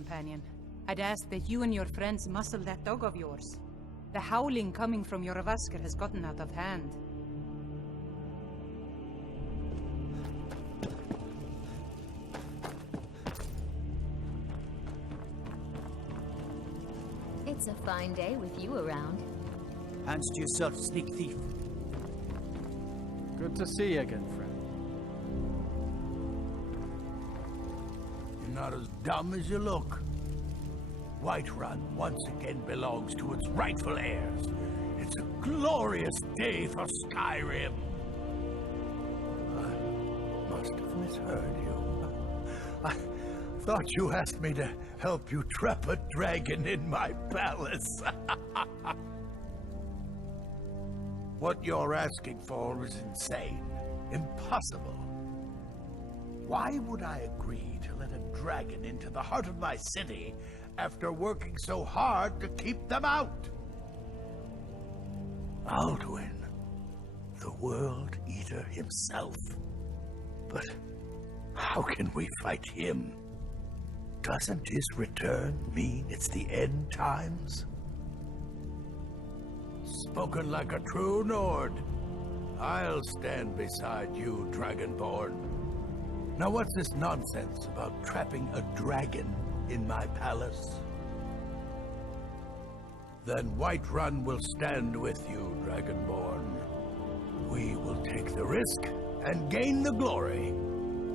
companion. I'd ask that you and your friends muscle that dog of yours. The howling coming from your Avasker has gotten out of hand. It's a fine day with you around. Hands to yourself, sneak thief. Good to see you again, friend. You're not as dumb as you look. Whiterun once again belongs to its rightful heirs. It's a glorious day for Skyrim. I must have misheard you. I thought you asked me to help you trap a dragon in my palace. What you're asking for is insane. Impossible. Why would I agree to let a dragon into the heart of my city after working so hard to keep them out? Alduin, the World Eater himself. But how can we fight him? Doesn't his return mean it's the end times? Spoken like a true Nord. I'll stand beside you, Dragonborn. Now what's this nonsense about trapping a dragon in my palace? Then Whiterun will stand with you, Dragonborn. We will take the risk and gain the glory,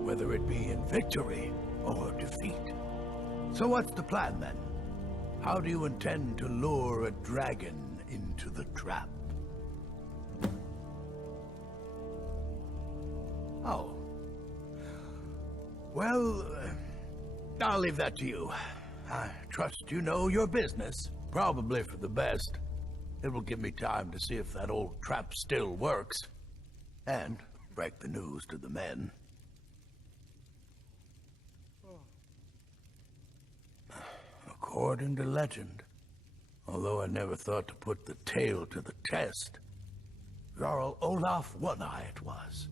whether it be in victory or defeat. So what's the plan then? How do you intend to lure a dragon into the trap? Oh. Well, I'll leave that to you. I trust you know your business. Probably for the best. It will give me time to see if that old trap still works. And break the news to the men. According to legend, although I never thought to put the tale to the test, Jarl Olaf One-Eye it was,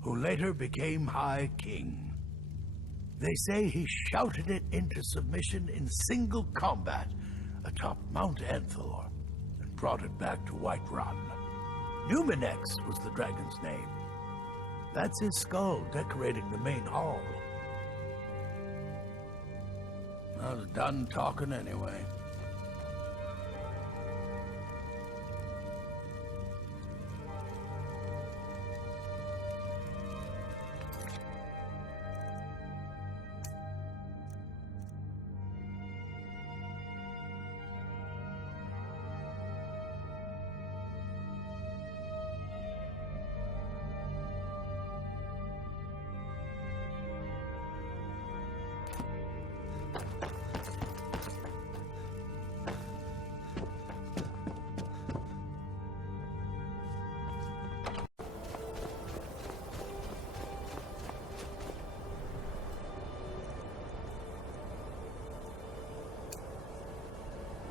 who later became High King. They say he shouted it into submission in single combat atop Mount Anthor and brought it back to Whiterun. Numinex was the dragon's name. That's his skull decorating the main hall. I was done talking anyway.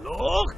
Look!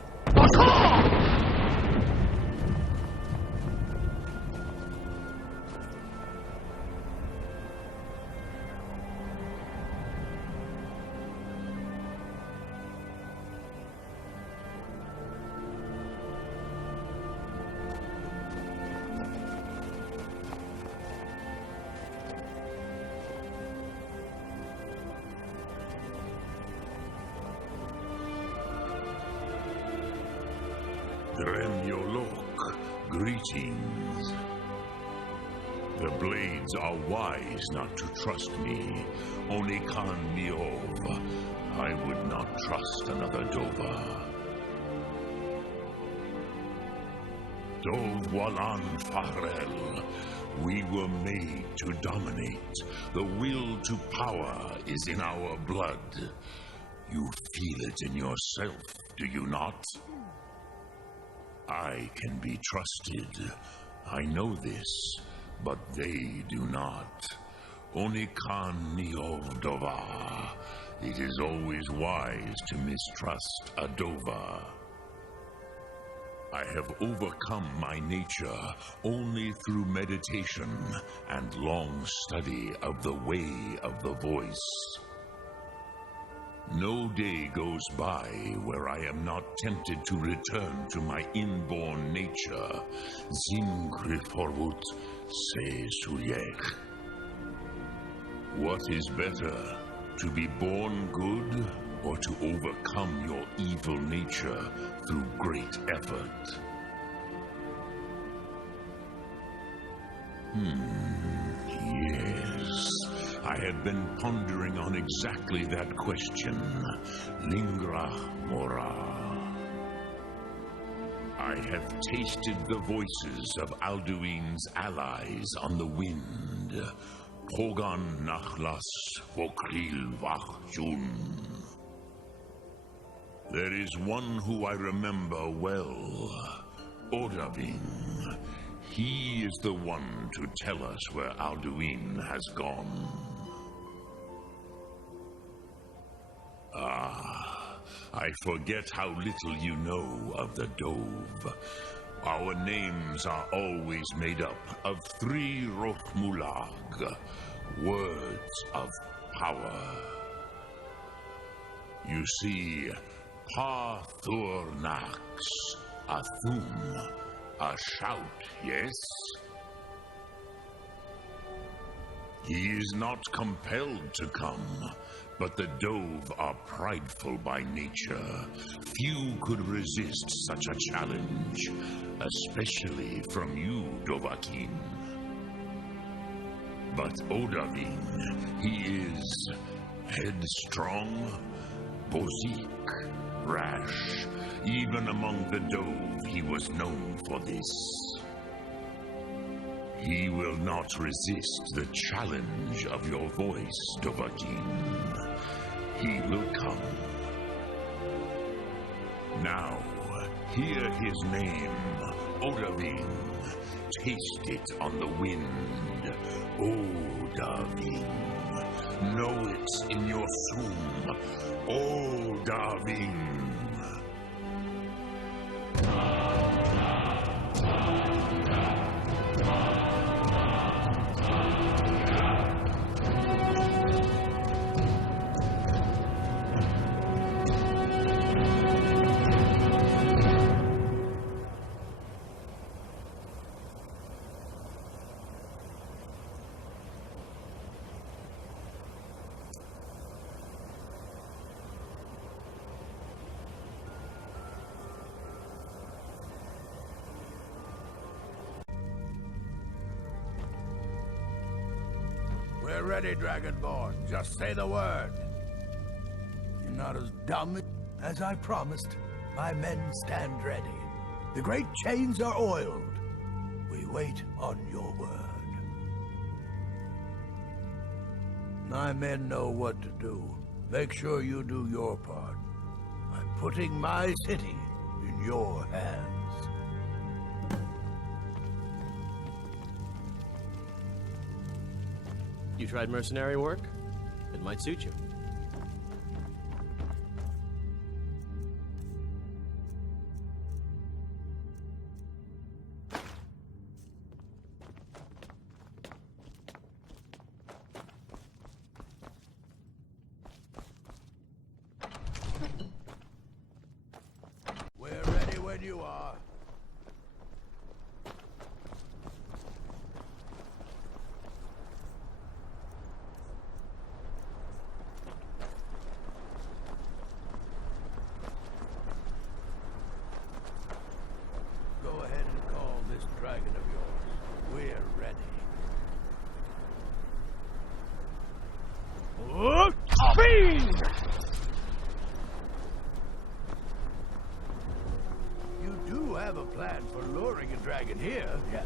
Dremyolok, greetings. The blades are wise not to trust me. Only Khan Niov. I would not trust another Dova. Dov Walan Farel. We were made to dominate. The will to power is in our blood. You feel it in yourself, do you not? I can be trusted. I know this, but they do not. Only Khan Niov Dova. It is always wise to mistrust a Dova. I have overcome my nature only through meditation and long study of the way of the voice. No day goes by where I am not tempted to return to my inborn nature. Zingriforwut se suyech. What is better, to be born good or to overcome your evil nature through great effort? Yes. I have been pondering on exactly that question. Lingra mora. I have tasted the voices of Alduin's allies on the wind. Pogan nachlas vokril vachjun. There is one who I remember well. Odavin. He is the one to tell us where Alduin has gone. I forget how little you know of the Dove. Our names are always made up of 3 Rochmulag, words of power. You see, Pa Thurnax, a thum, a shout, yes? He is not compelled to come, but the Dove are prideful by nature. Few could resist such a challenge, especially from you, Dovahkiin. But Odavin, he is headstrong, bozik, rash. Even among the Dove, he was known for this. He will not resist the challenge of your voice, Dovahkiin. He will come. Now, hear his name, Odavin. Taste it on the wind, Odavin. Know it in your soul, Odavin. We're ready, Dragonborn. Just say the word. You're not as dumb as I promised. My men stand ready. The great chains are oiled. We wait on your word. My men know what to do. Make sure you do your part. I'm putting my city in your hands. You tried mercenary work? It might suit you. We're ready when you are. Dragon of yours. We're ready. You do have a plan for luring a dragon here, yeah?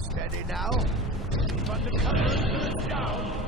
Steady now. Run the cover and pull it down.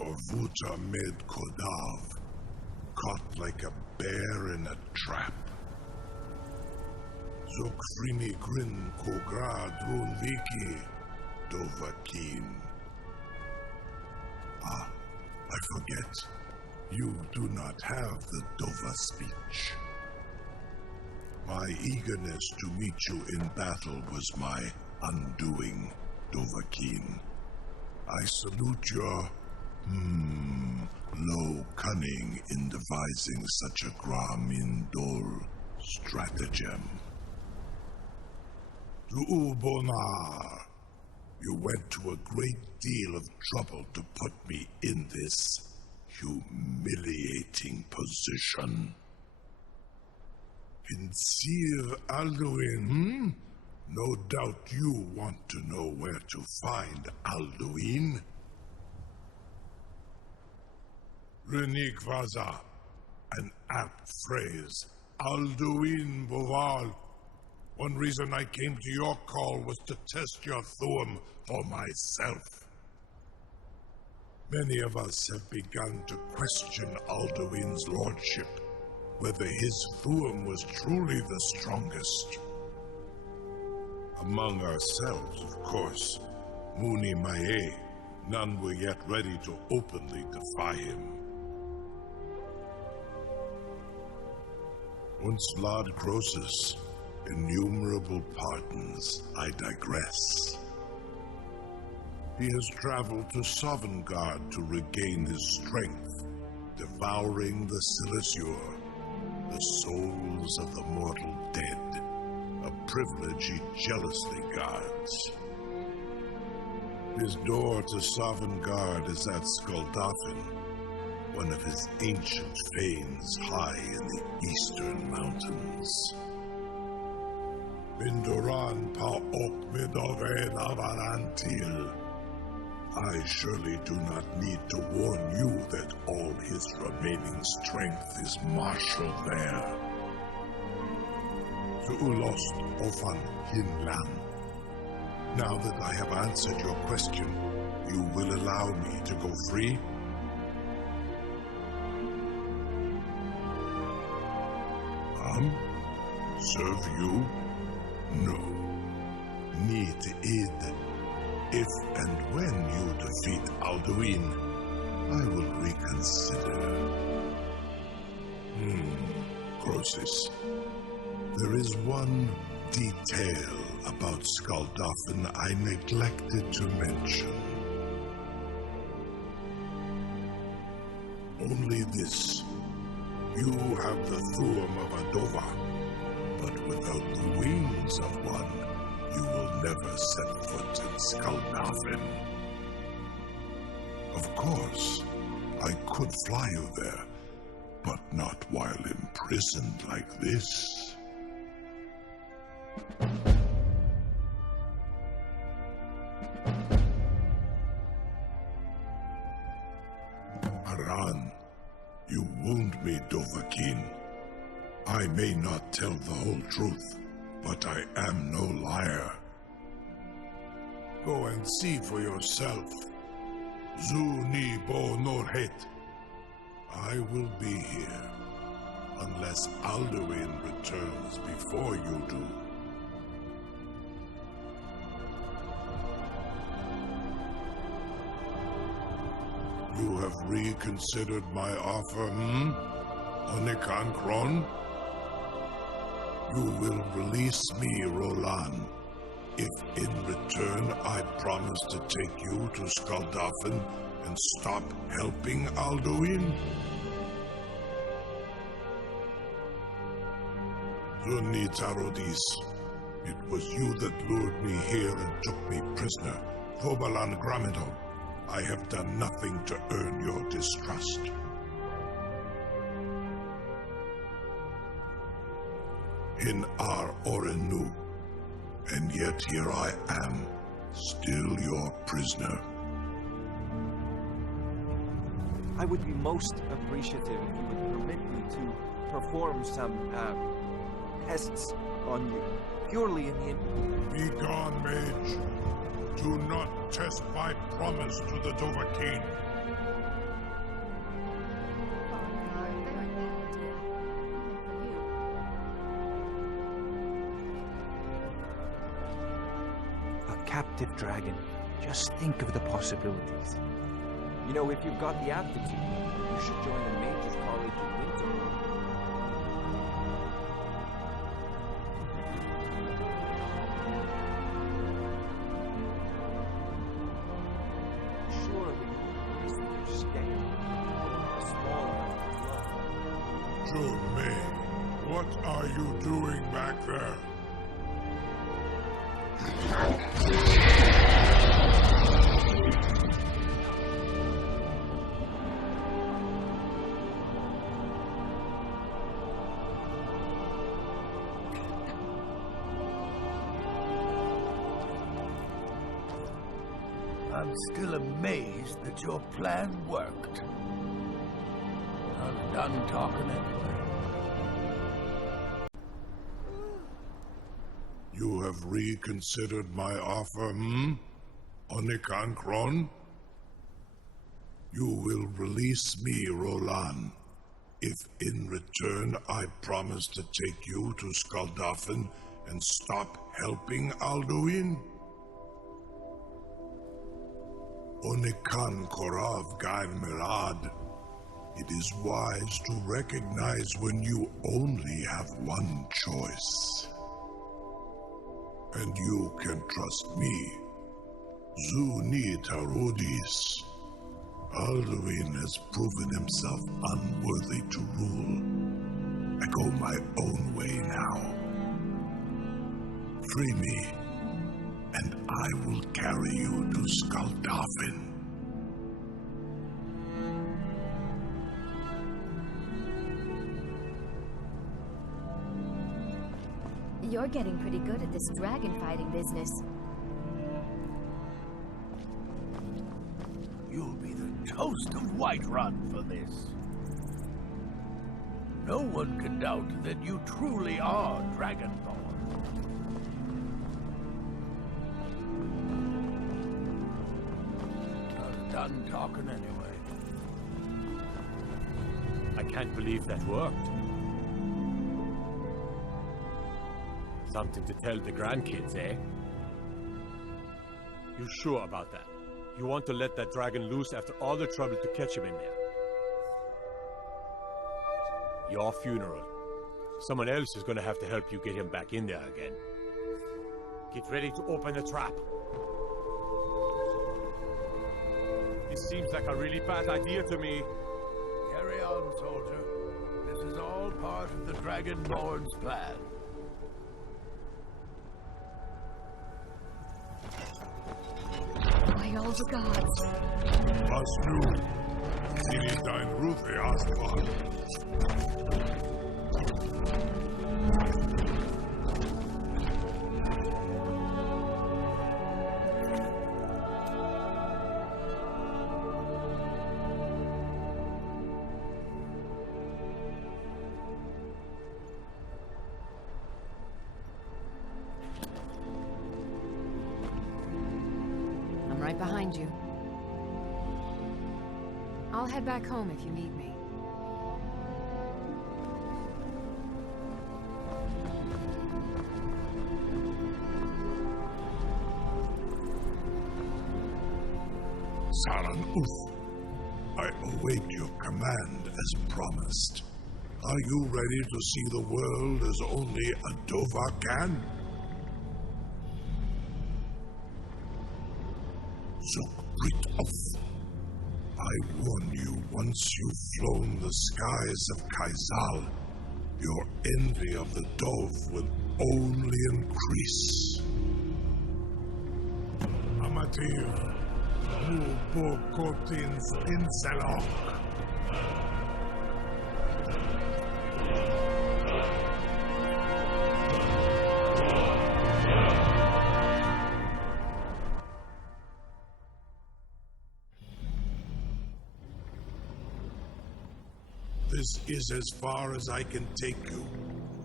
Orvuta med Kodav, caught like a bear in a trap. Zokfrini Grin Kogra Drunviki Dovakin. Ah, I forget. You do not have the Dova speech. My eagerness to meet you in battle was my undoing, Dovahkiin. I salute your, low cunning in devising such a Gramin Dol stratagem. To Ubonar, you went to a great deal of trouble to put me in this humiliating position. Sincere Alduin, No doubt you want to know where to find Alduin. Renik Vaza, an apt phrase. Alduin Boval. One reason I came to your call was to test your Thuum for myself. Many of us have begun to question Alduin's lordship, whether his Thuum was truly the strongest. Among ourselves, of course, Muni Mae, none were yet ready to openly defy him. Once Vlad Croesus, innumerable pardons, I digress. He has traveled to SOVNGARDE to regain his strength, devouring the Silesure, the souls of the mortal dead, a privilege he jealously guards. His door to SOVNGARDE is at Skuldafn, one of his ancient fanes high in the eastern mountains. Mindoran Paok Midove Lavarantil. I surely do not need to warn you that all his remaining strength is marshaled there. To Ulost Ofan Hinlan. Now that I have answered your question, you will allow me to go free? Serve you? No. Need id. If and when you defeat Alduin, I will reconsider. Croesus. There is one detail about Skuldafn I neglected to mention. only this. You have the thuum of a Dova, but without the wings of one, you will never set foot in Skaldafn. Of course, I could fly you there, but not while imprisoned like this. Aran, you wound me, Dovahkiin. I may not tell the whole truth, but I am no liar. Go and see for yourself. Zu ni bo norhet. I will be here, unless Alduin returns before you do. You have reconsidered my offer, Onikan Kron? You will release me, Roland, if in return I promise to take you to Skaldafn and stop helping Alduin? Zuni Tarodis, it was you that lured me here and took me prisoner. Thobalan Gramidon, I have done nothing to earn your distrust. In Ar Orenu, and yet here I am, still your prisoner. I would be most appreciative if you would permit me to perform some, tests on you, purely in the... Be gone, mage. Do not test my promise to the Dovahkiin. A captive dragon. Just think of the possibilities. You know, if you've got the aptitude, you should join the Mage's College in Winter. What are you doing back there? I'm still amazed that your plan worked. I'm done talking anyway. You have reconsidered my offer, Onikan Kron? You will release me, Roland, if in return I promise to take you to Skaldafn and stop helping Alduin? Onikan Korav Gain Mirad. It is wise to recognize when you only have one choice. And you can trust me. Zuni Tarodis. Alduin has proven himself unworthy to rule. I go my own way now. Free me, and I will carry you to Skaldafn. You're getting pretty good at this dragon fighting business. You'll be the toast of Whiterun for this. No one can doubt that you truly are Dragonborn. I'm done talking anyway. I can't believe that worked. Something to tell the grandkids, eh? You sure about that? You want to let that dragon loose after all the trouble to catch him in there? Your funeral. Someone else is going to have to help you get him back in there again. Get ready to open the trap. This seems like a really bad idea to me. on, soldier. This is all part of the Dragonborn's plan. By all the gods. Was nu? Sie ist ein Rufe Astral. I'm right behind you. I'll head back home if you need me. Saran Uth, I await your command as promised. Are you ready to see the world as only a Dova can? Zuk Off. I warn you, once you've flown the skies of Kaizal, your envy of the Dove will only increase. Amatir, Mubokotins Inselok. This is as far as I can take you.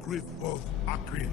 Grifoth Akrin.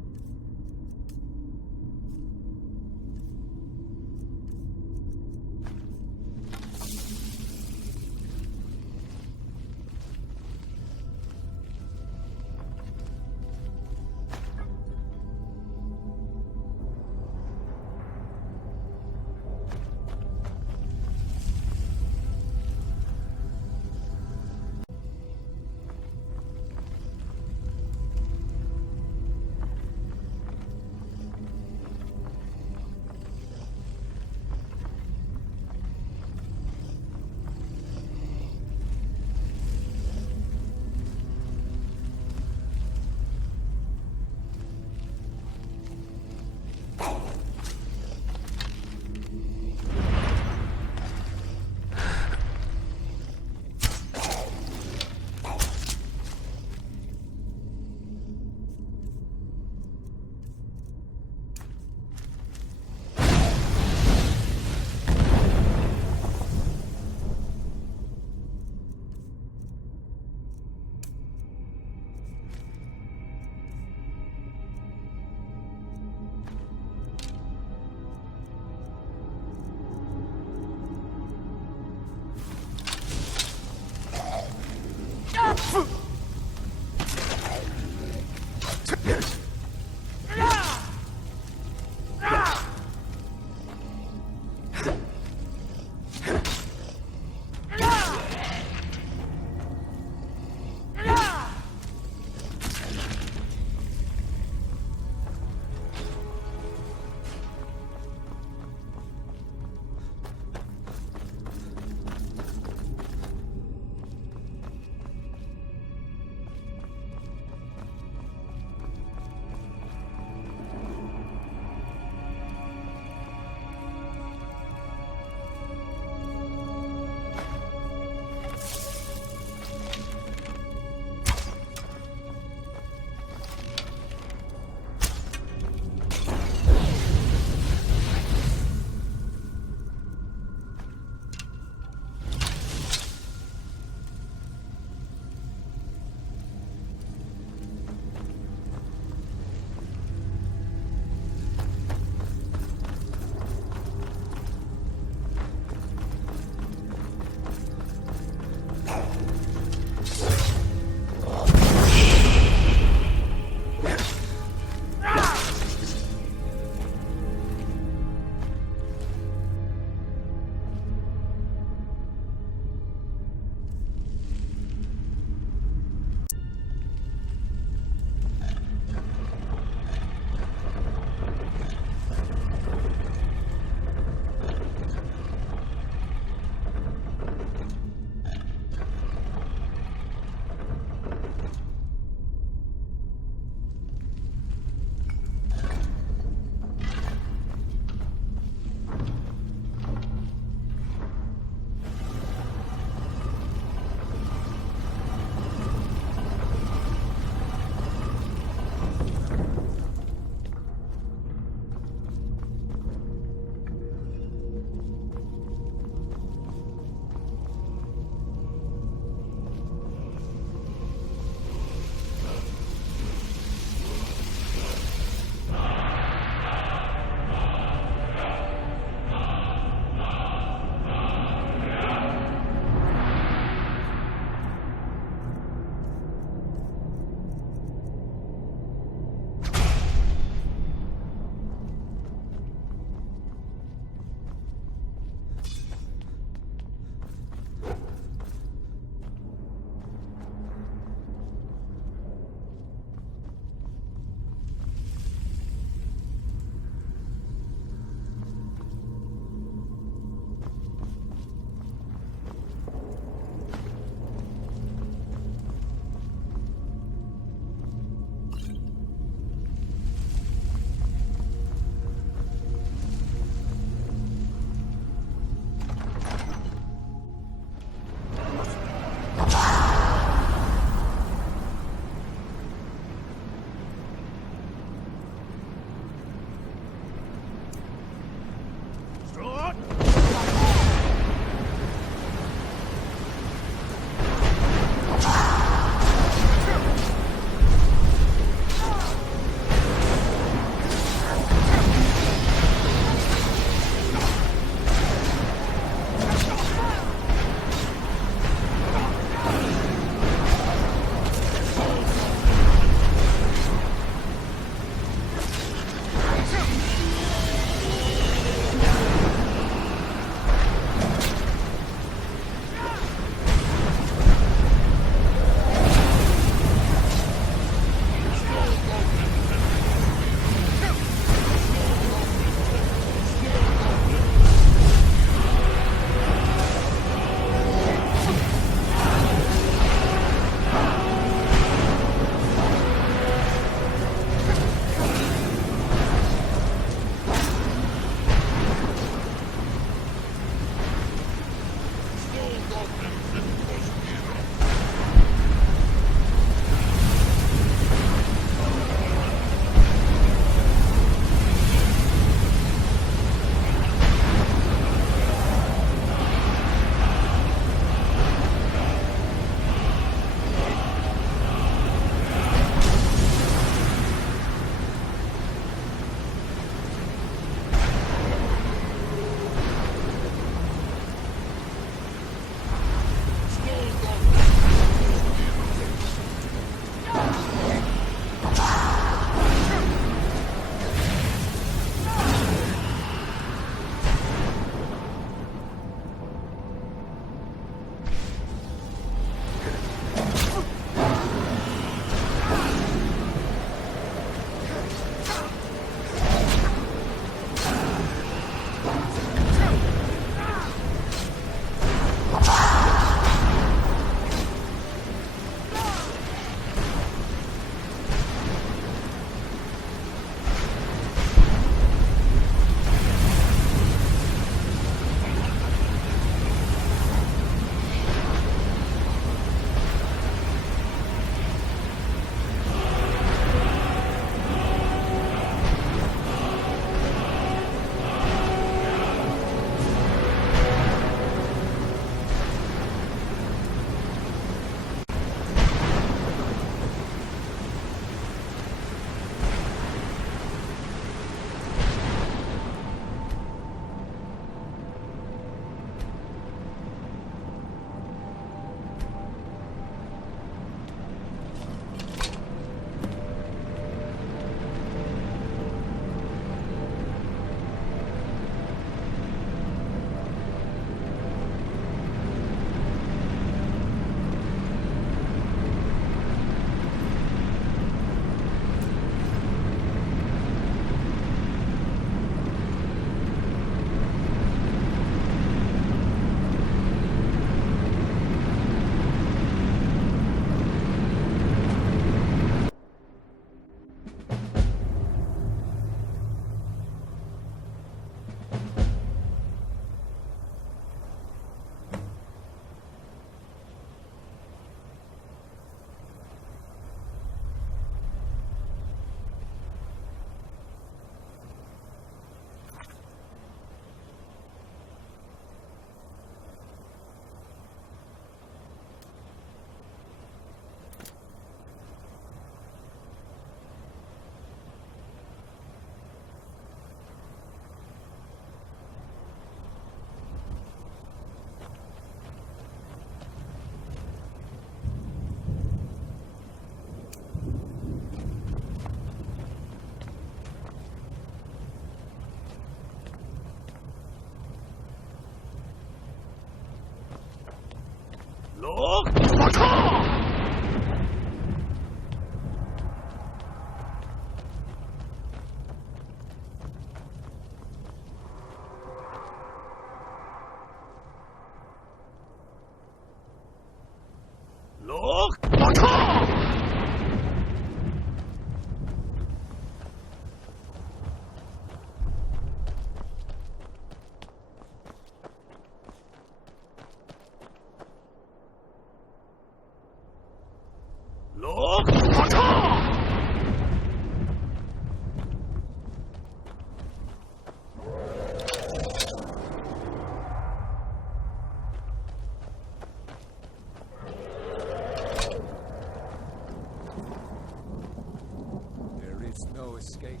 There is no escape.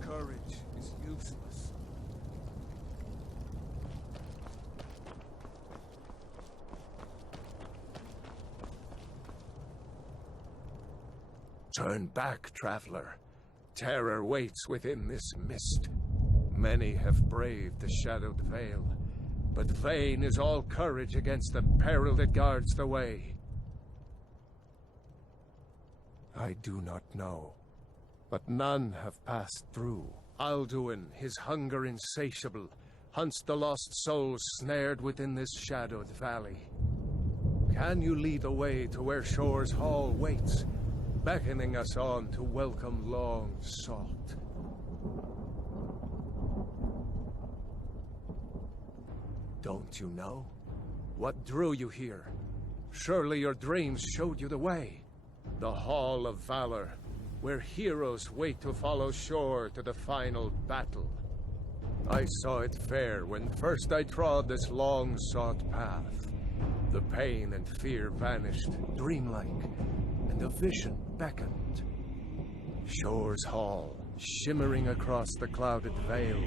Courage is useless. Turn back, traveler. Terror waits within this mist. Many have braved the shadowed veil, but vain is all courage against the peril that guards the way. I do not know, but none have passed through. Alduin, his hunger insatiable, hunts the lost souls snared within this shadowed valley. Can you lead the way to where Shore's Hall waits, beckoning us on to welcome long sought? Don't you know? What drew you here? Surely your dreams showed you the way. The Hall of Valor, where heroes wait to follow Shore to the final battle. I saw it fair when first I trod this long-sought path. The pain and fear vanished, dreamlike, and a vision beckoned. Shore's Hall, shimmering across the clouded veil,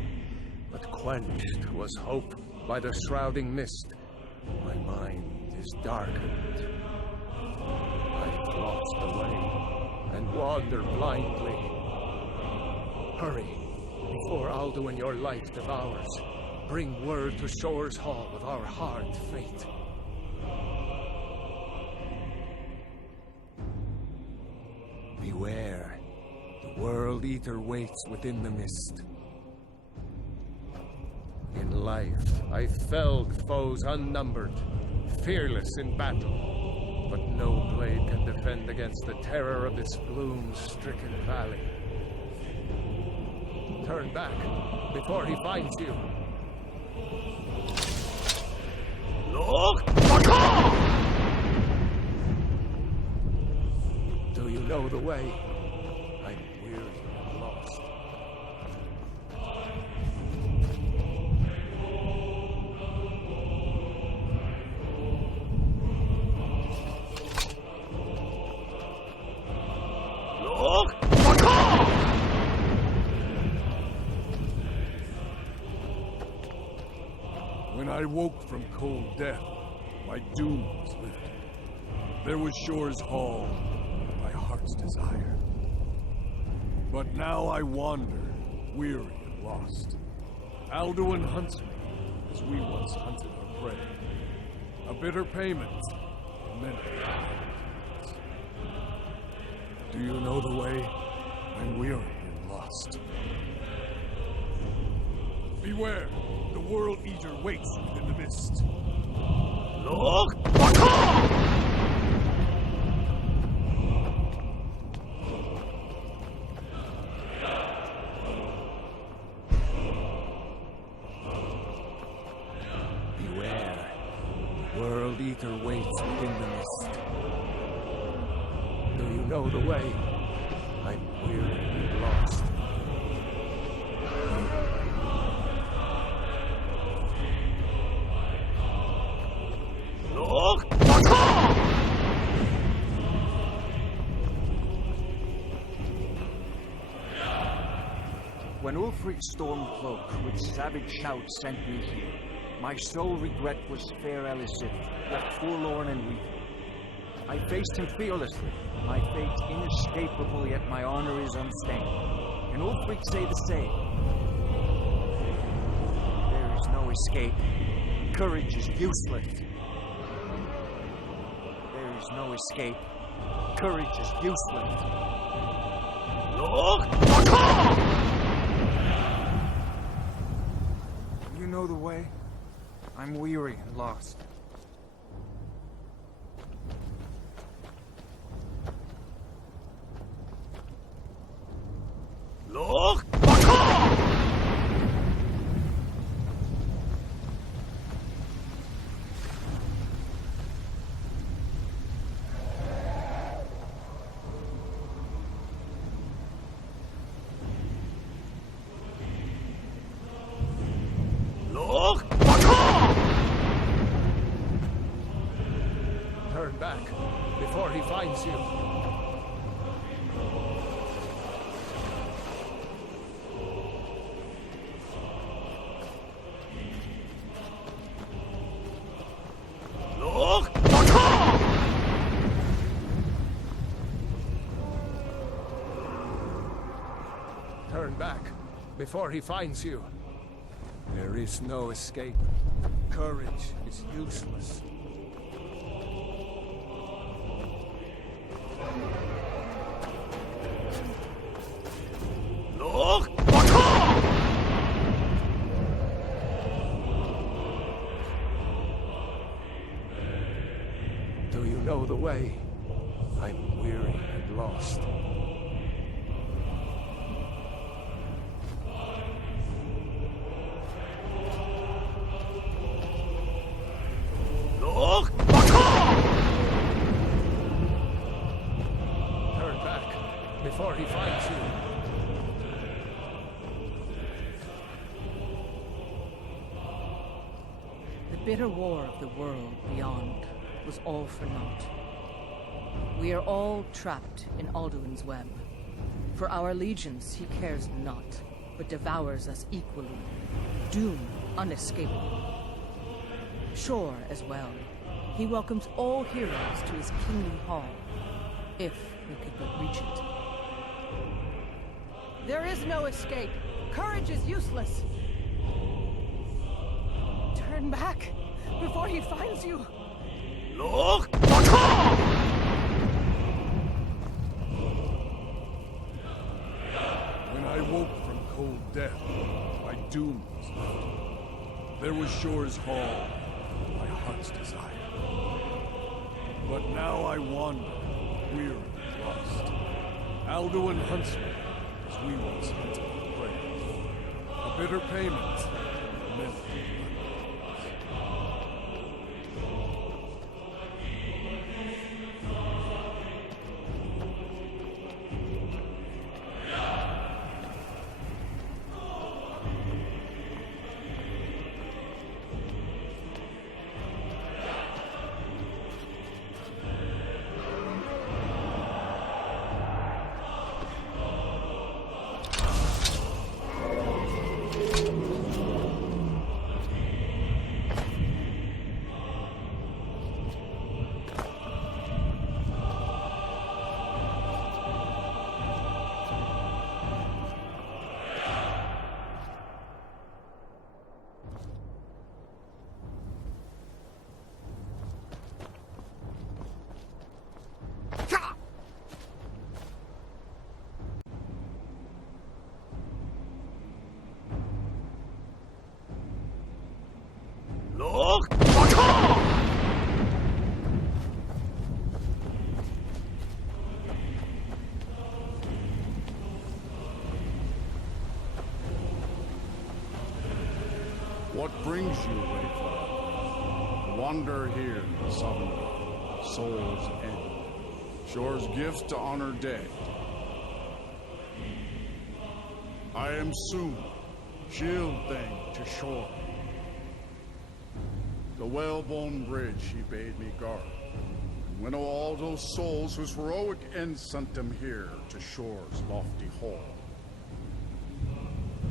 but quenched was hope by the shrouding mist. My mind is darkened. I've lost the way and wander blindly. Hurry, before Alduin your life devours. Bring word to Shore's Hall of our hard fate. Beware, the World Eater waits within the mist. In life, I felled foes unnumbered, fearless in battle, but no blade can defend against the terror of this gloom-stricken valley. Turn back, before he finds you. Look! Do you know the way? I'm weary and lost. When I woke from cold death, my doom was lifted. There was Shore's Hall, my heart's desire. But now I wander, weary and lost. Alduin hunts me, as we once hunted our prey. A bitter payment, and many lives. Do you know the way? I'm weary and lost. Beware! The World Eater waits within the mist. Look! Beware. The World Eater waits within the mist. Do you know the way? I'm weary and lost. When Ulfric's Stormcloak with savage shouts sent me here, my sole regret was fair Elisith, left forlorn and weak. I faced him fearlessly, my fate inescapable, yet my honor is unstained. Can Ulfric say the same? There is no escape. Courage is useless. There is no escape. Courage is useless. You know the way? I'm weary and lost. Turn back before he finds you. Turn back before he finds you. There is no escape. Courage is useless. Do you know the way? I'm weary and lost. Turn back before he finds you. The bitter war of the world beyond was all for naught. We are all trapped in Alduin's web. For our allegiance he cares not, but devours us equally. Doom unescapable. Sure as well, he welcomes all heroes to his kingdom hall, if we could but reach it. There is no escape. Courage is useless. Turn back before he finds you. When I woke from cold death, my doom was left. There was Shore's hall, my heart's desire. But now I wander, weary and lost. Alduin hunts me, as we once hunted and prayed. A bitter payment, many. What brings you, Wayfarer? Wander here in SOVNGARDE, Soul's End. Shore's gift to honor dead. I am soon, shield thing to Shore. The whalebone bridge he bade me guard, and winnow all those souls whose heroic end sent them here to Shore's lofty hall.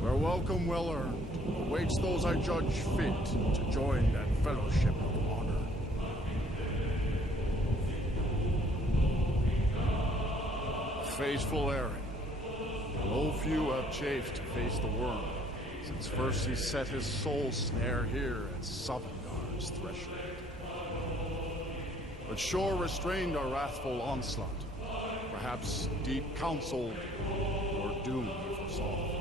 Where welcome well earned awaits those I judge fit to join that fellowship of honor. Faithful Eyrie, lo few have chafed to face the worm, since first he set his soul snare here at SOVNGARDE's threshold. but Shor restrained our wrathful onslaught. Perhaps deep counseled, or doom he foresaw.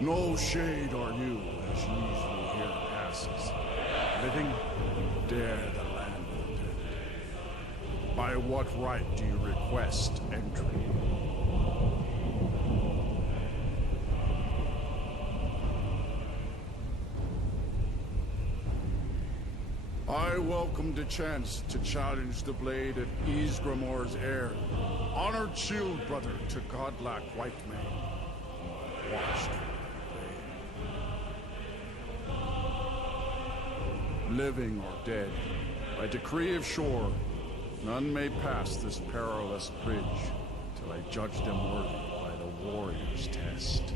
No shade are you, as usually here passes. Living, dare the land of the dead. By what right do you request entry? I welcome the chance to challenge the blade of Ysgramor's heir, honored shield brother to godlike white man. Watched for the blade. Living or dead, by decree of Shor, none may pass this perilous bridge till I judge them worthy by the warrior's test.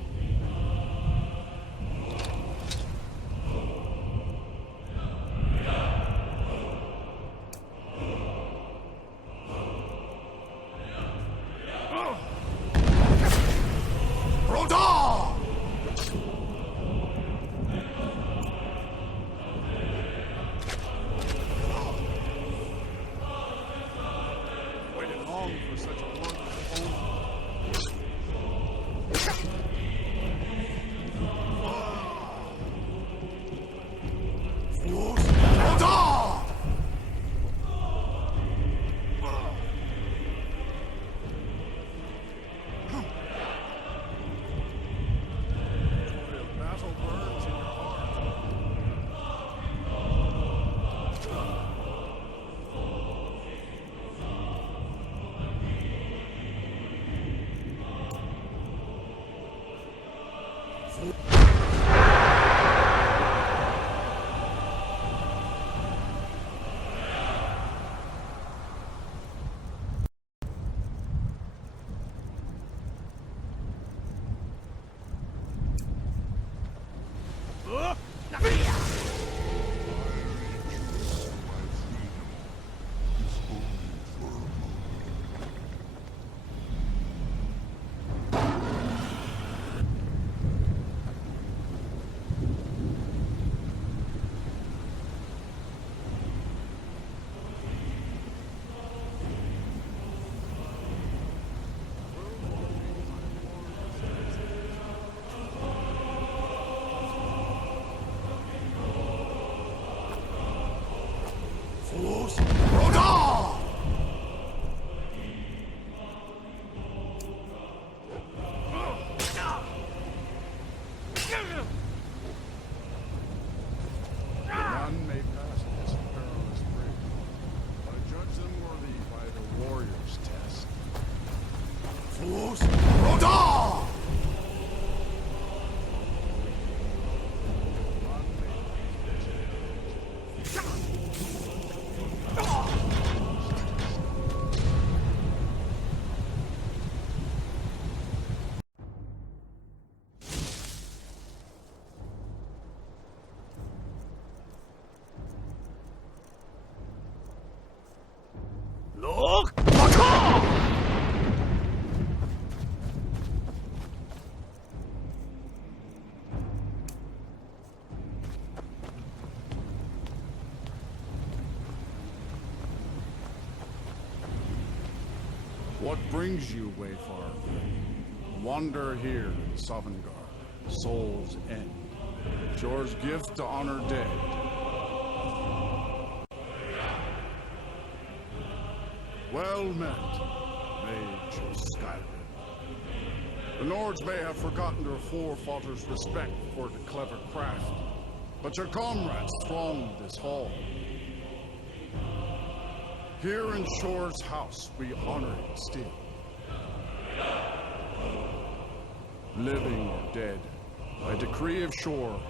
What brings you, Wayfarer? Wander here in SOVNGARDE, Soul's End. Shor's gift to honor dead. Well met, mage of Skyrim. The Nords may have forgotten their forefathers' respect for the clever craft, but your comrades throng this hall. Here in Shor's house, we honor it still. Living or dead, by decree of Shor,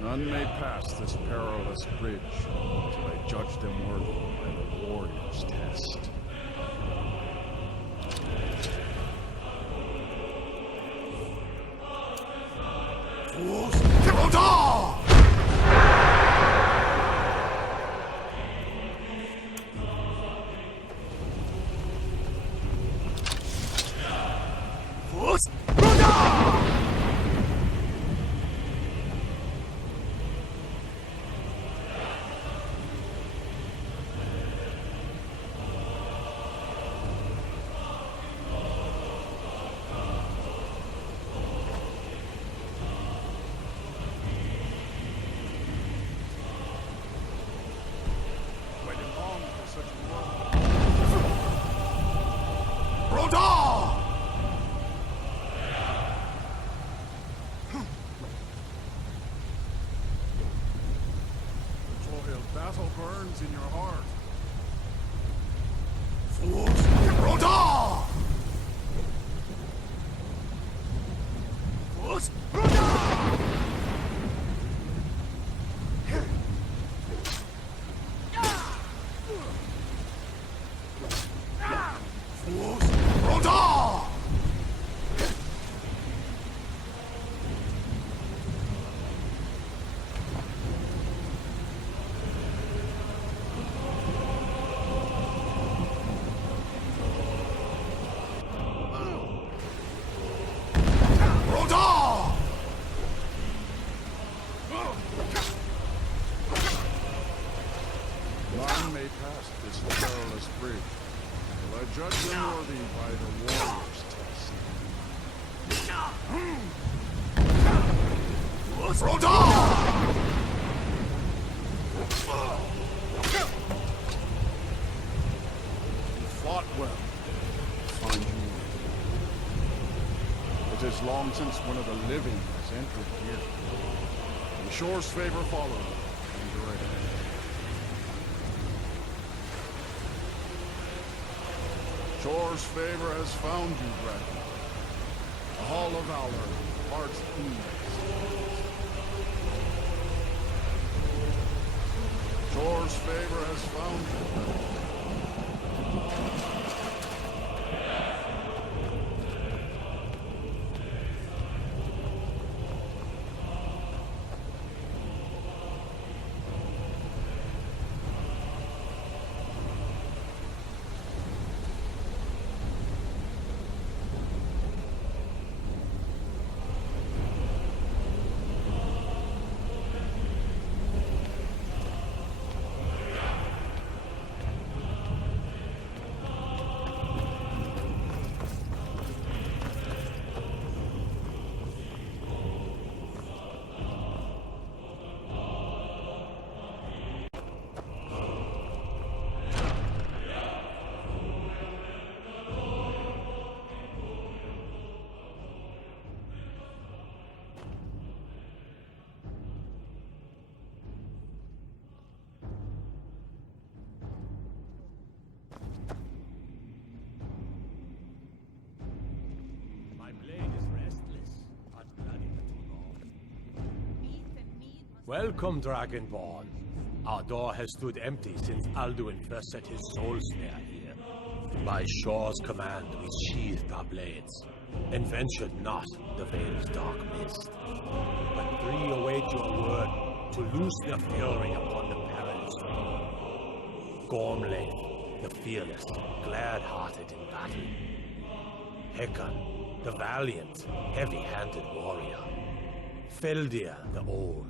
none may pass this perilous bridge till I judge them worthy by the warrior's test. battle burns in your heart. None may pass this perilous bridge. Will I judge them worthy by the warrior's test? You fought well. Find you well. It is long since one of the living has entered here. The shore's favor follow. And direct. Shore's favor has found you, Dragon. The Hall of Valor, heart's ease. Shore's favor has found you. Welcome, Dragonborn. Our door has stood empty since Alduin first set his soul snare here. By Shore's command, we sheathed our blades, and ventured not the Vale's dark mist. But three await your word to loose their fury upon the perilous foe. Gormlaith, the fearless, glad-hearted in battle. Hekon, the valiant, heavy-handed warrior. Feldir, the old,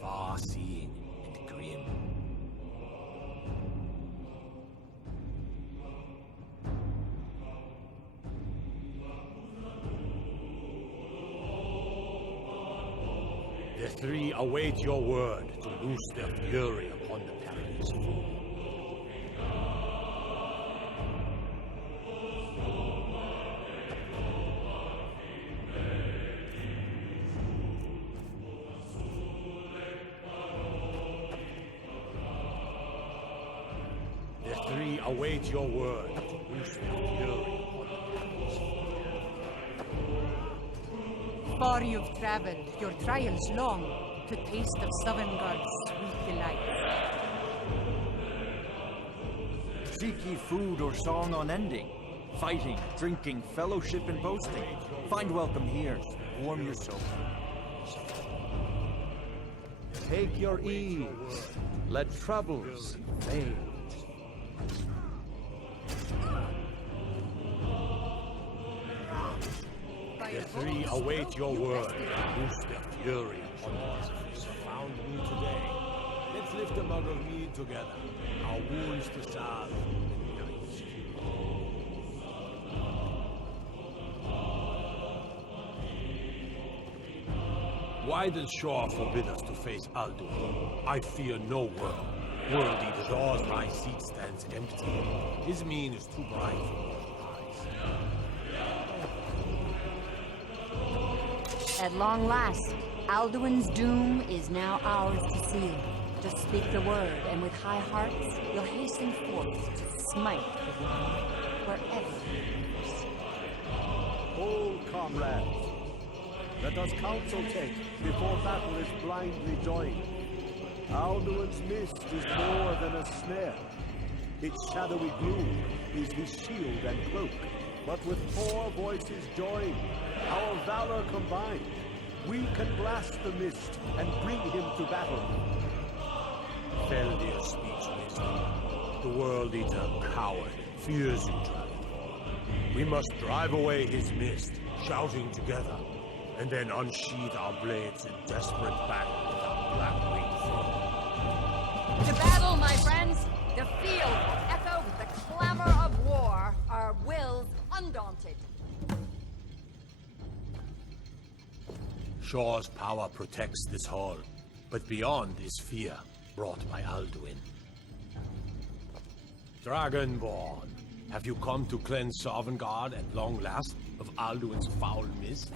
far-seeing and grim. The three await your word to loose their fury upon the perilous foe. Await your word to loose their fury upon the perilous foe. Far you've traveled, your trials long, to taste of SOVNGARDE's sweet delight. Seek ye food or song unending, fighting, drinking, fellowship and boasting. Find welcome here, warm your soul. Take your ease, let troubles fade. The three await your word to loose their fury upon the perilous foe. Found me today. Let's lift a mug of mead together, our wounds to salve, and night's Why does Shore forbid us to face Alduin? I fear no world. World Eater's ours, my seat stands empty. His mien is too bright for mortal eyes. At long last, Alduin's doom is now ours to seal. Just speak the word, and with high hearts, you'll hasten forth to smite the one wherever he is. Hold, comrades. Let us counsel take before battle is blindly joined. Alduin's mist is more than a snare. Its shadowy gloom is his shield and cloak. But with 4 voices joined, our valor combined, we can blast the mist and bring him to battle. Feldir speaks wisdom. The World Eater, coward, fears you, Dragonborn. We must drive away his mist, shouting together, and then unsheath our blades in desperate battle with our black-winged foe. To battle, my friends! The field will echo with the clamor of war, our wills undaunted. Shore's power protects this hall, but beyond is fear, brought by Alduin. Dragonborn, have you come to cleanse SOVNGARDE at long last of Alduin's foul mist?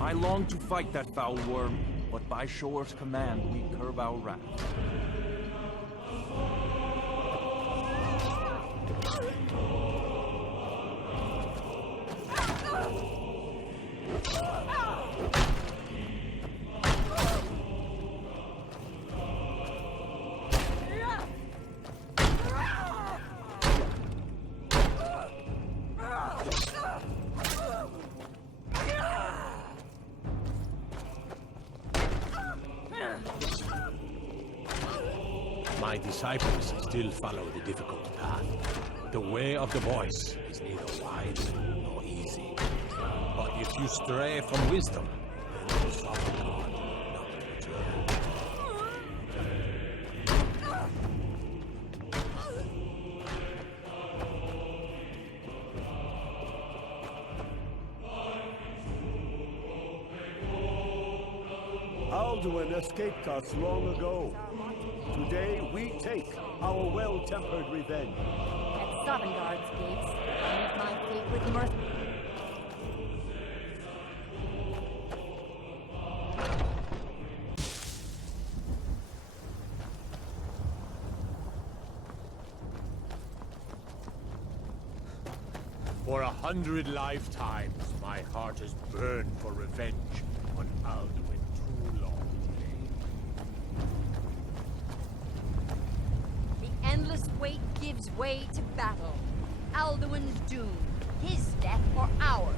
I long to fight that foul worm, but by Shore's command we curb our wrath. My disciples still follow the difficult path. The way of the voice is neither wide nor easy. But if you stray from wisdom, then you SOVNGARDE not return. Alduin escaped us long ago. Today we take our well-tempered revenge. At SOVNGARDE's gates, I meet my fate with mirth. For 100 lifetimes, my heart has burned for revenge on Alduin too long. The endless wait gives way to battle. Alduin's doom, his death or ours.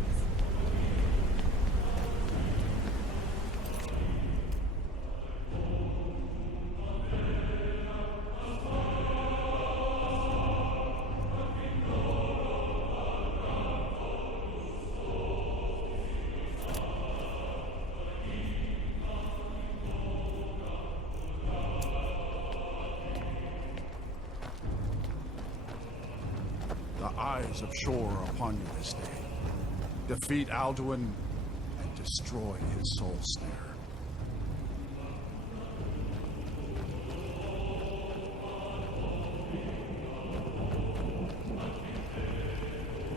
The eyes of Shore are upon you this day. Defeat Alduin and destroy his soul snare.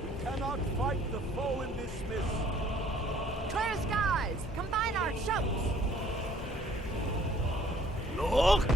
We cannot fight the foe in this mist. Clear skies! Combine our shouts! Look!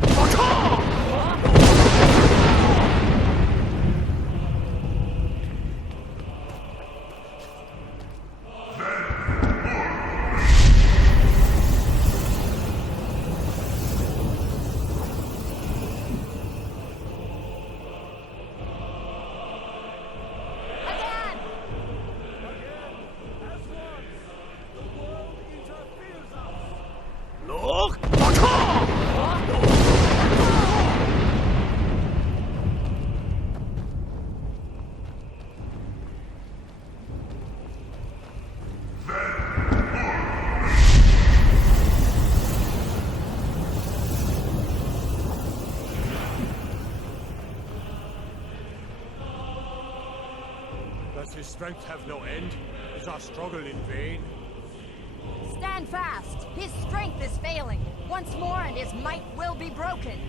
Does his strength have no end? Is our struggle in vain? Stand fast! His strength is failing. Once more and his might will be broken.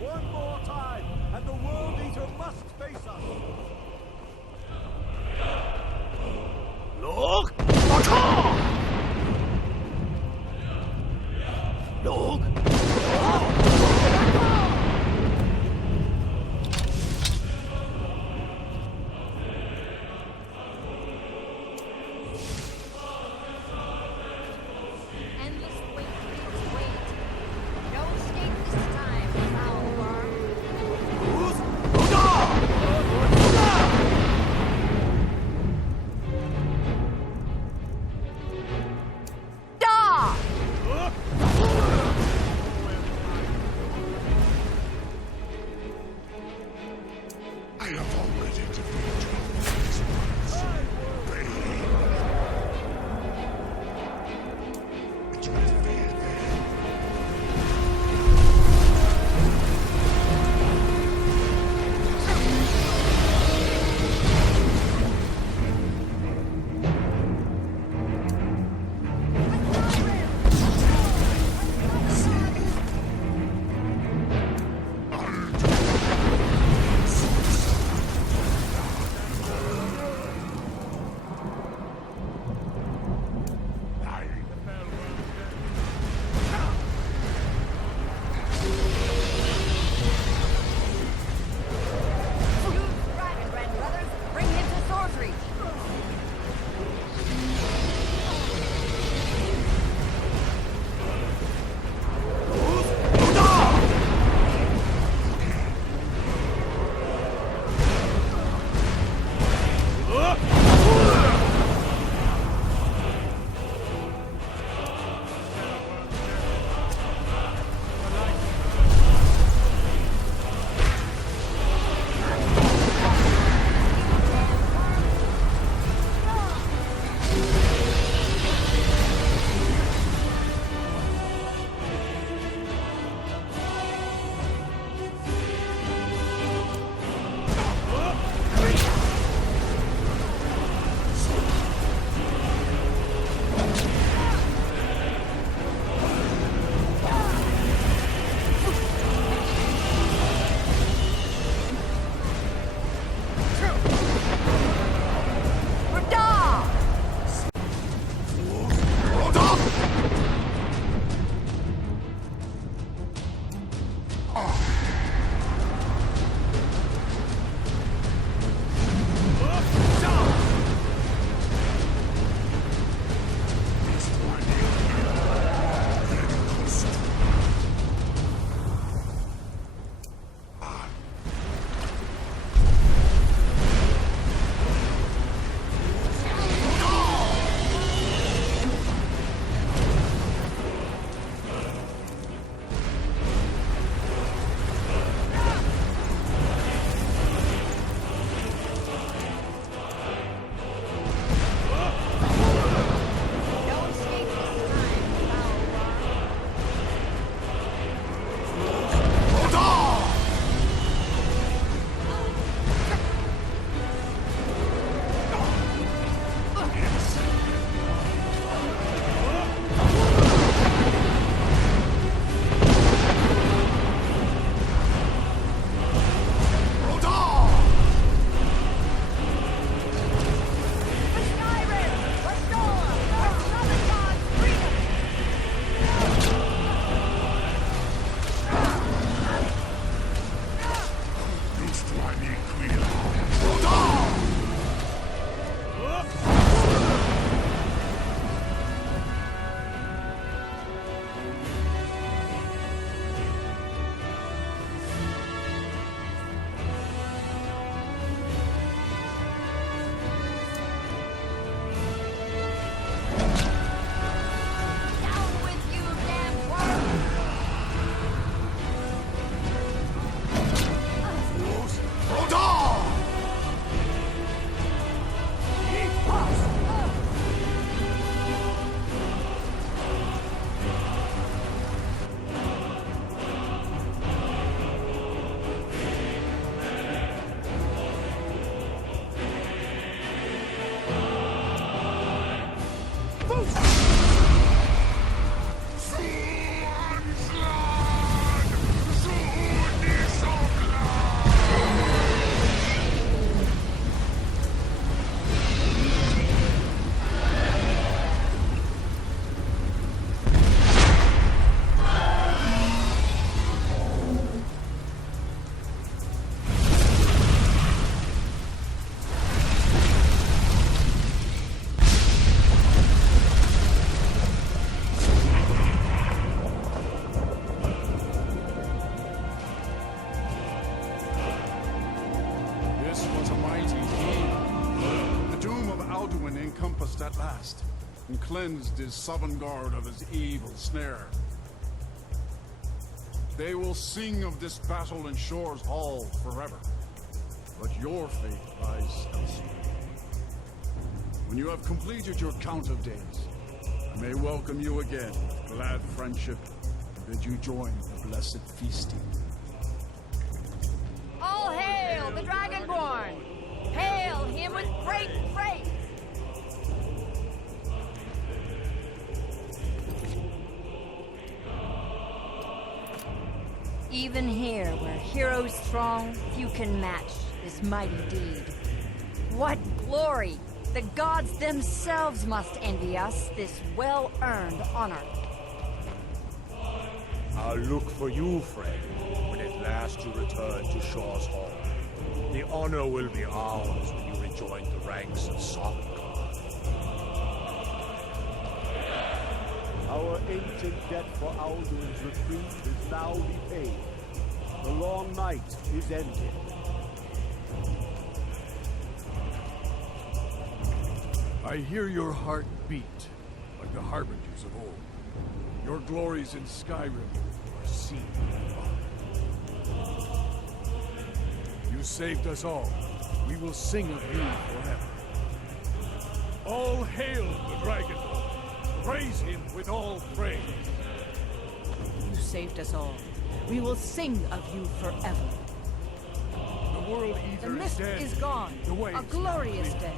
One more time, and the World Eater must face us. have already defeated these ones. Pain. It will fade there. at last, and cleansed his SOVNGARDE of his evil snare. They will sing of this battle in Shore's Hall forever. but your fate lies elsewhere. When you have completed your count of days, I may welcome you again with glad friendship and bid you join the blessed feasting. All hail the Dragonborn! Hail him with great faith! Even here, where heroes throng, few can match this mighty deed. What glory! The gods themselves must envy us this well-earned honor. I'll look for you, friend, when at last you return to Shaw's Hall. The honor will be ours when you rejoin the ranks of SOVNGARDE. Our ancient debt for Alduin's retreat is now repaid. The long night is ended. I hear your heart beat, like the harbingers of old. Your glories in Skyrim are seen above. You saved us all. We will sing of you forever. All hail the dragon! Praise him with all praise! You saved us all. We will sing of you forever. The world The eater mist dead. is gone. The way A is glorious clear. day.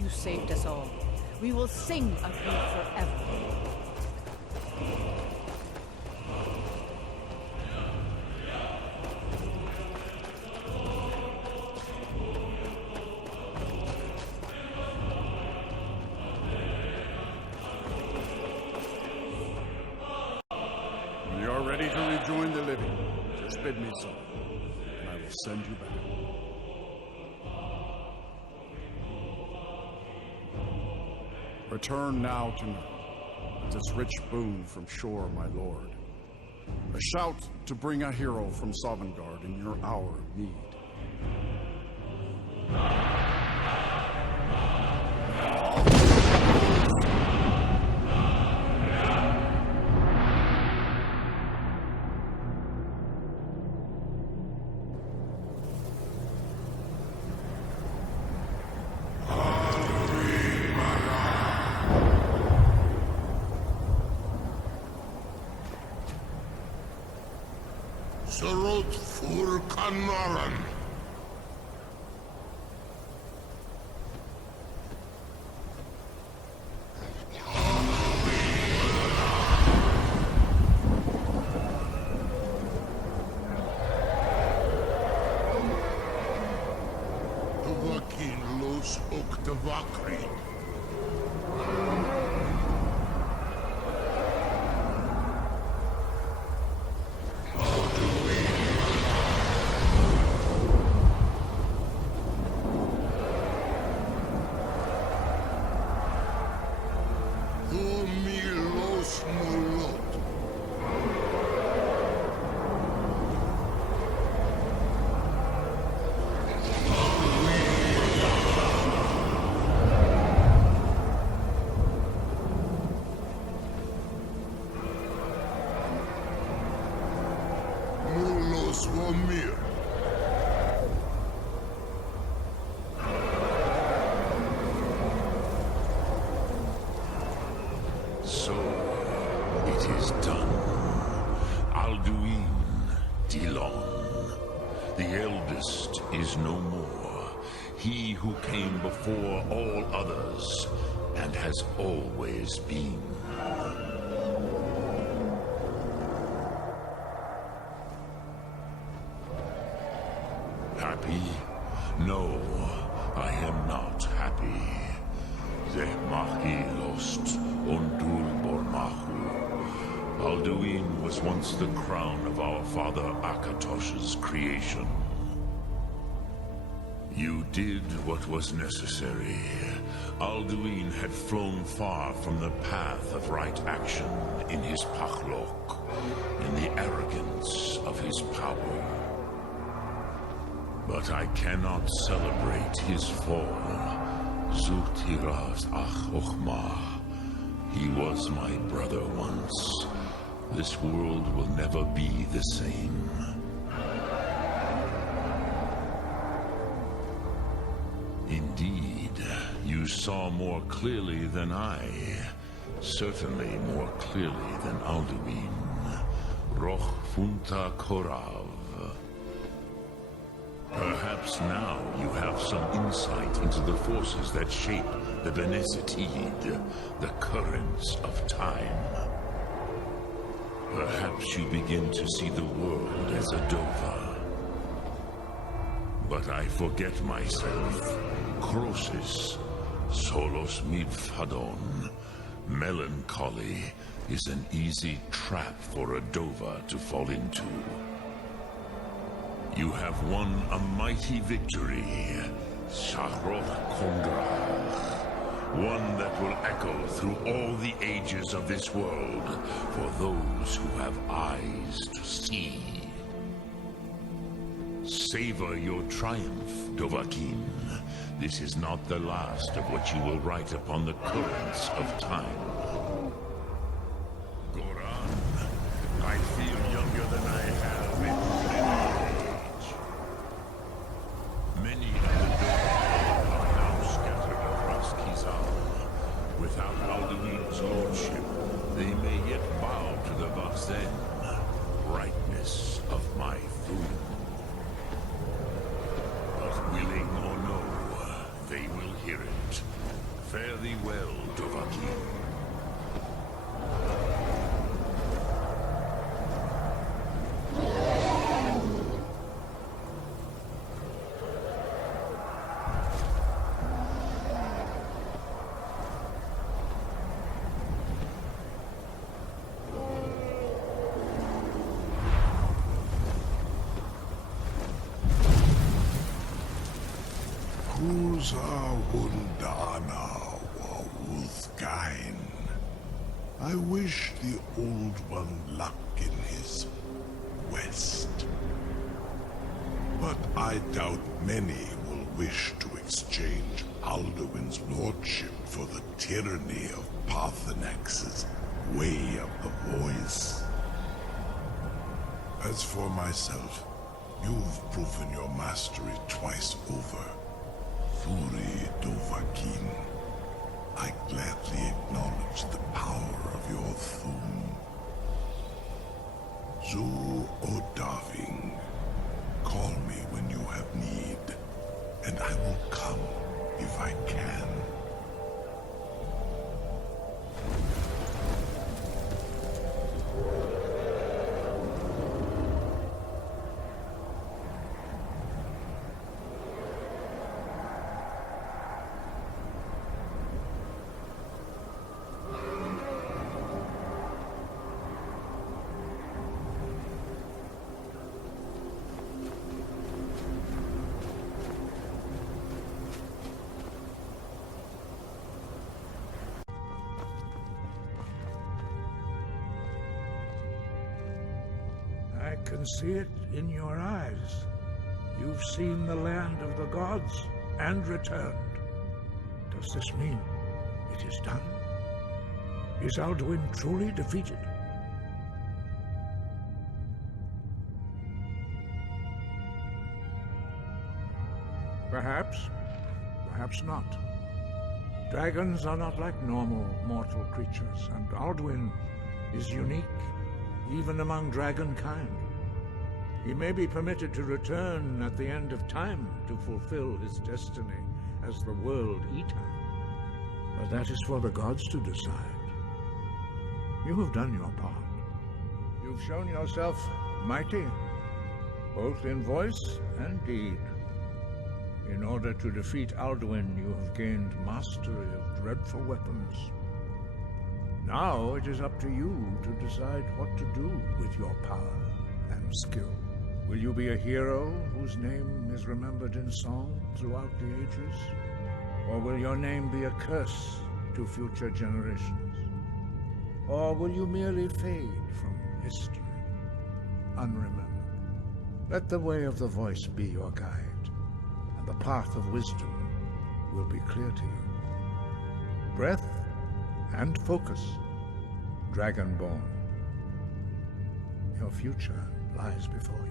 You saved us all. We will sing of you forever. When you are ready to rejoin the living, just bid me so, and I will send you back. Return now to me, with this rich boon from shore, my lord. A shout to bring a hero from SOVNGARDE in your hour of need. Sorot fur kanaran. Vakin los oktavakri. Mir. So it is done. Alduin, Dilon, the eldest is no more. He who came before all others and has always been. Happy? No, I am not happy. Ze machi lost undul bormahu. Alduin was once the crown of our father Akatosh's creation. You did what was necessary. Alduin had flown far from the path of right action in his pachlok, in the arrogance of his power. But I cannot celebrate his fall. Zutiraz ach ochma. He was my brother once. This world will never be the same. You saw more clearly than I. Certainly more clearly than Alduin. Roch Funta Korav. Perhaps now you have some insight into the forces that shape the Benesetid, the currents of time. Perhaps you begin to see the world as a Dova. But I forget myself. Crosis, solos midfadon. Melancholy is an easy trap for a Dova to fall into. You have won a mighty victory, Shahroth Kondrach. One that will echo through all the ages of this world for those who have eyes to see. Savor your triumph, Dovahkiin. This is not the last of what you will write upon the currents of time. Goran, I feel younger than I have in many age. Many of the Dova are now scattered across Kizal. Without Alduin's lordship, they may yet bow to the Vazen, brightness of my food. But willing or no, they will hear it. Fare thee well, Dovahkiin. Kuza Undana Wauthgain. I wish the Old One luck in his quest. But I doubt many will wish to exchange Alduin's lordship for the tyranny of Paarthurnax's way of the voice. As for myself, you've proven your mastery twice over. Furi Dovahkiin, I gladly acknowledge the power of your Thum. Zu Odaving, call me when you have need, and I will come if I can. I can see it in your eyes. You've seen the land of the gods and returned. Does this mean it is done? Is Alduin truly defeated? Perhaps, perhaps not. Dragons are not like normal mortal creatures, and Alduin is unique, even among dragonkind. He may be permitted to return at the end of time to fulfill his destiny as the World Eater. But that is for the gods to decide. You have done your part. You've shown yourself mighty, both in voice and deed. In order to defeat Alduin, you have gained mastery of dreadful weapons. Now it is up to you to decide what to do with your power and skill. Will you be a hero whose name is remembered in song throughout the ages? Or will your name be a curse to future generations? Or will you merely fade from history, unremembered? Let the way of the voice be your guide, and the path of wisdom will be clear to you. Breath and focus, Dragonborn. Your future lies before you.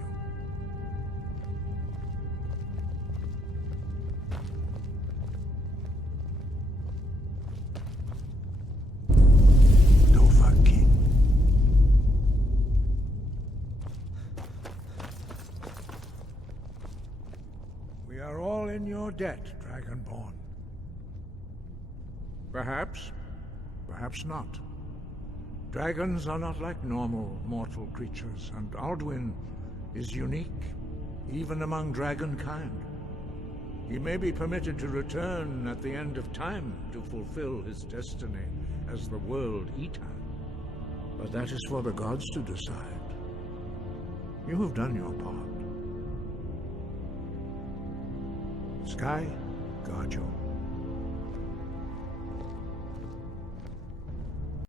are all in your debt, Dragonborn. Perhaps, perhaps not. Dragons are not like normal mortal creatures, and Alduin is unique, even among dragonkind. He may be permitted to return at the end of time to fulfill his destiny as the World Eater. But that is for the gods to decide. You have done your part. Sky, guard you.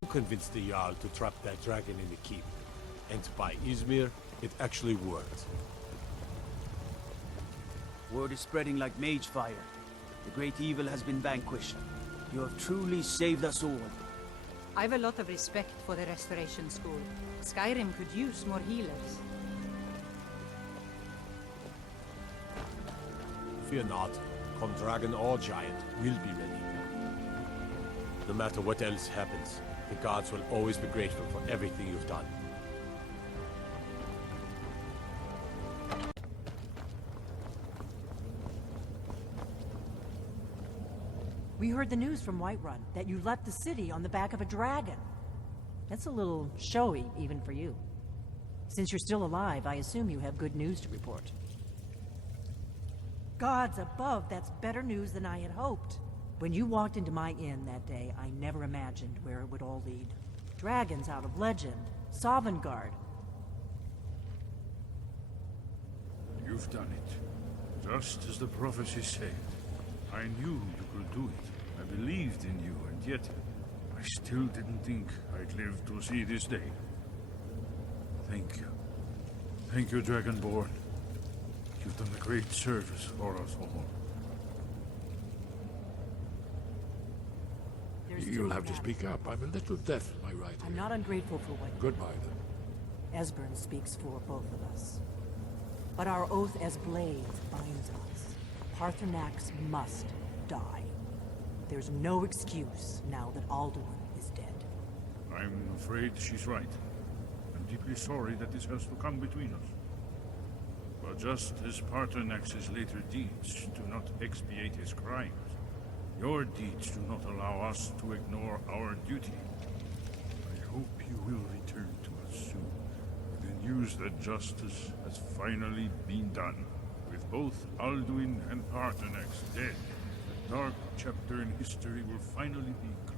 You convinced the Jarl to trap that dragon in the keep. And by Izmir, it actually worked. Word is spreading like mage fire. The great evil has been vanquished. You have truly saved us all. I've a lot of respect for the Restoration School. Skyrim could use more healers. Fear not. Come dragon or giant, we'll be ready. No matter what else happens, the gods will always be grateful for everything you've done. We heard the news from Whiterun that you left the city on the back of a dragon. That's a little showy, even for you. Since you're still alive, I assume you have good news to report. Gods above, that's better news than I had hoped. When you walked into my inn that day, I never imagined where it would all lead. Dragons out of legend, SOVNGARDE. You've done it. Just as the prophecy said. I knew you could do it. I believed in you, and yet I still didn't think I'd live to see this day. Thank you. Thank you, Dragonborn. You've done a great service for us all. You'll have to speak up. I'm a little deaf in my right I'm ear. not ungrateful for what... Goodbye, then. Esbern speaks for both of us. But our oath as blades binds us. Paarthurnax must die. There's no excuse now that Alduin is dead. I'm afraid she's right. I'm deeply sorry that this has to come between us. But just as Paarthurnax's later deeds do not expiate his crimes, your deeds do not allow us to ignore our duty. I hope you will return to us soon, with the news that justice has finally been done. With both Alduin and Paarthurnax dead, the dark chapter in history will finally be closed.